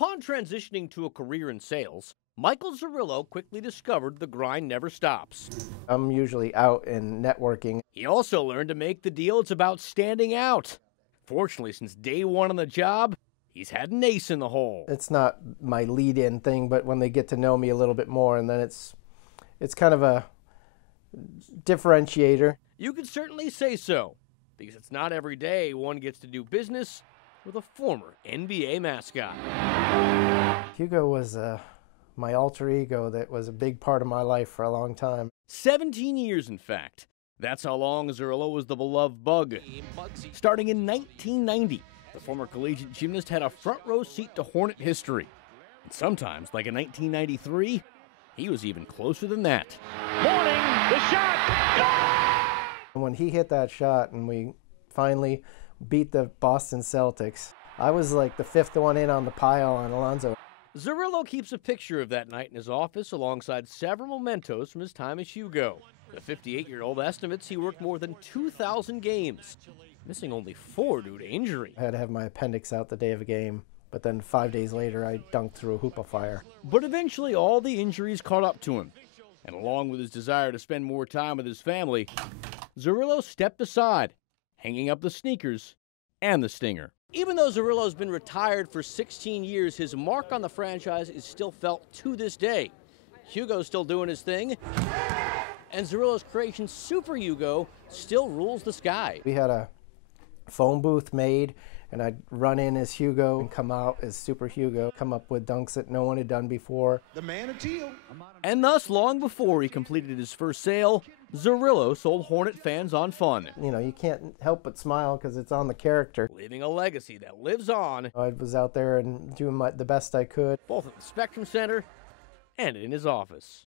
Upon transitioning to a career in sales, Michael Zerillo quickly discovered the grind never stops. I'm usually out and networking. He also learned to make the deal it's about standing out. Fortunately, since day one on the job, he's had an ace in the hole. It's not my lead-in thing, but when they get to know me a little bit more, and then it's kind of a differentiator. You could certainly say so, because it's not every day one gets to do business with a former NBA mascot. Hugo was my alter ego that was a big part of my life for a long time. 17 years, in fact. That's how long Zerillo was the beloved bug. Starting in 1990, the former collegiate gymnast had a front row seat to Hornet history. And sometimes, like in 1993, he was even closer than that. Morning, the shot! When he hit that shot and we finally beat the Boston Celtics, I was like the fifth one in on the pile on Alonzo. Zerillo keeps a picture of that night in his office alongside several mementos from his time as Hugo. The 58-year-old estimates he worked more than 2,000 games, missing only 4 due to injury. I had to have my appendix out the day of a game, but then 5 days later I dunked through a hoop of fire. But eventually all the injuries caught up to him, and along with his desire to spend more time with his family, Zerillo stepped aside, hanging up the sneakers and the stinger. Even though Zerillo's been retired for 16 years, his mark on the franchise is still felt to this day. Hugo's still doing his thing, and Zerillo's creation, Super Hugo, still rules the sky. We had a phone booth made, and I'd run in as Hugo and come out as Super Hugo, come up with dunks that no one had done before. The man of teal. And thus, long before he completed his first sale, Zerillo sold Hornet fans on fun. You know, you can't help but smile because it's on the character. Leaving a legacy that lives on. I was out there and doing the best I could. Both at the Spectrum Center and in his office.